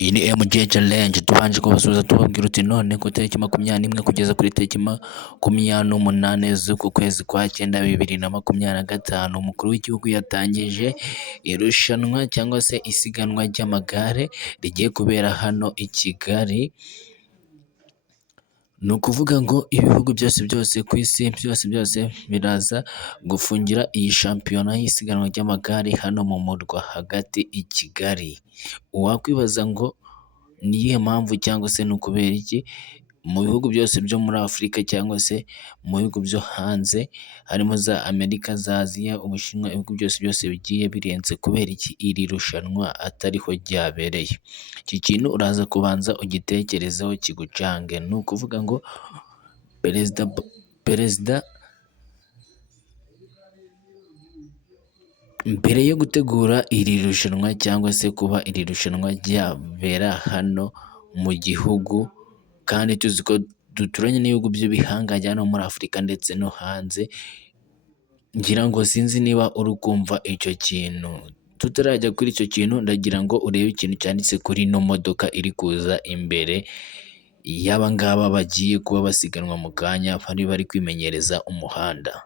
Iyi ni MJ Challenge tubanje kubasuhuza tubabwira uti none ku itariki 21 kugeza kuri tariki 28 z'uku kwezi kwa cyenda 2025 umukuru w'igihugu yatangije irushanwa cyangwa se isiganwa ry'amagare rigiye kubera hano i Kigali. Ni ukuvuga ngo ibihugu byose ku isi byose biraza gufungira iyi shampiyona y'isiganwa ry'amagare hano mu murwa hagati i Kigali. Uwakwibaza ngo ni iyihe mpamvu cyangwa se ni ukubera iki mu bihugu byose byo muri Afurika cyangwa se mu bihugu byo hanze harimo za Amerika, za Aziya, Ubushinwa, ibihugu byose bigiye birenze, kubera iki iri rushanwa atariho ryabereye? Iki kintu uraza kubanza ugitekerezeho kigucange. Ni ukuvuga ngo perezida mbere yo gutegura iri rushanwa cyangwa se kuba iri rushanwa ryabera hano mu gihugu, kandi tuzi ko duturanye n'ibihugu by'ibihangange hano muri Afurika ndetse no hanze, ngira ngo sinzi niba uri kumva icyo kintu. Tutarajya kuri icyo kintu, ndagira ngo urebe ikintu cyanditse kuri ino modoka iri kuza imbere y'aba ngaba bagiye kuba basiganwa mu kanya, bari kwimenyereza umuhanda.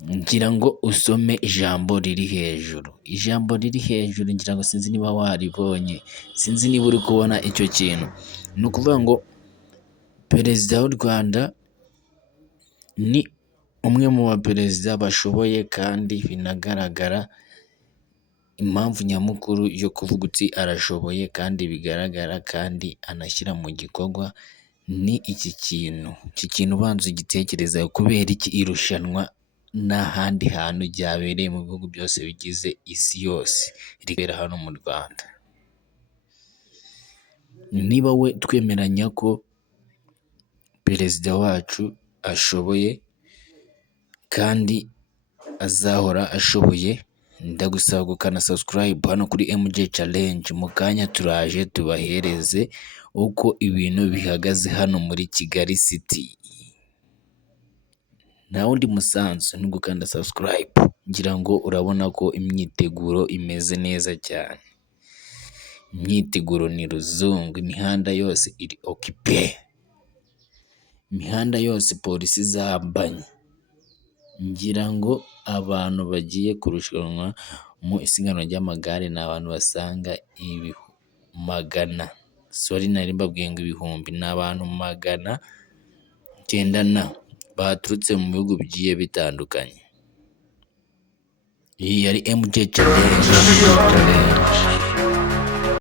Ngira ngo usome ijambo riri hejuru. Ijambo riri hejuru ngira ngo sinzi niba waribonye, sinzi niba uri kubona icyo kintu. Ni ukuvuga ngo perezida w'u Rwanda ni umwe mu baperezida bashoboye kandi binagaragara. Impamvu nyamukuru yo kuvuga uti arashoboye kandi bigaragara kandi anashyira mu gikorwa ni iki kintu. Iki kintu ubanza ugitekerezaho, kubera iki irushanwa n'ahandi hantu ryabereye mu bihugu byose bigize isi yose ribera hano mu Rwanda. Niba we twemeranya ko perezida wacu ashoboye kandi azahora ashoboye, ndagusaba gukanda subscribe hano kuri MJ Challenge. Mu kanya turaje tubahereze uko ibintu bihagaze hano muri Kigali City. Nta wundi musanzu ni gukanda subscribe. Ngira ngo urabona ko imyiteguro imeze neza cyane. Imyiteguro ni ruzungu, imihanda yose iri okipe, imihanda yose polisi zabanye. Ngira ngo abantu bagiye kurushanwa mu isiganwa ry'amagare ni abantu basanga magana, sorry nari mbabwiye ngo ibihumbi, ni abantu 900 baturutse mu bihugu bigiye bitandukanye. Iyi yari MJ Challenge.